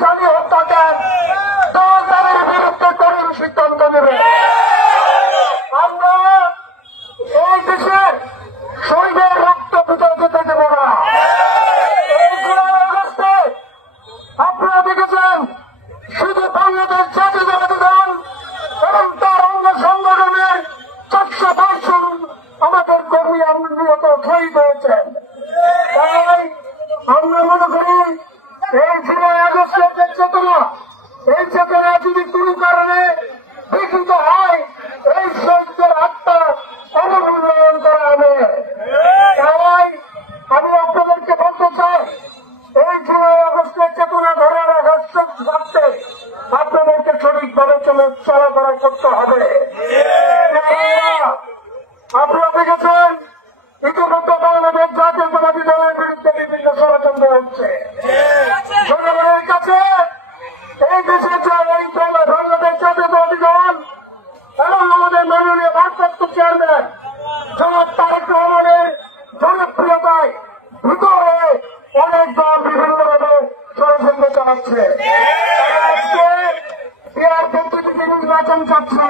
স্বামী হত্যাকার দল বিরুদ্ধে কঠিন সিদ্ধান্ত নেবে। আমরা এই দেশের শহীদের রক্ত বিতর্ক যেতে দেব না। আপনারা দেখেছেন, শুধু বাংলাদেশ জাতীয়তাবাদী দল এবং তার অঙ্গ সংগঠনের চারশো আমাদের কর্মী নিহত শহীদ হয়েছেন তাই আমরা মনে করি এই জুলাই আগস্টের যে চেতনা এই চেতনা যদি কোনো কারণে বিকৃত হয়, এই শহীদদের আত্মা অবমূল্যায়ন করা হবে। তাই আমি আপনাদেরকে বলতে চাই, এই জুলাই আগস্টের চেতনা ধরে রাখার রাখতে আপনাদেরকে সঠিকভাবে চলে চলাফেরা করতে হবে। আপনারা দেখেছেন, ইতিমধ্যে বাংলাদেশ জাতীয়তাবাদী দলের বিরুদ্ধে বিভিন্ন ষড়যন্ত্র হচ্ছে। এই দেশের যে এই আমাদের মাননীয় ভারপ্রাপ্ত হয়ে অনেক দল বিভিন্নভাবে ষড়যন্ত্র চালাচ্ছে। নির্বাচন চাচ্ছে।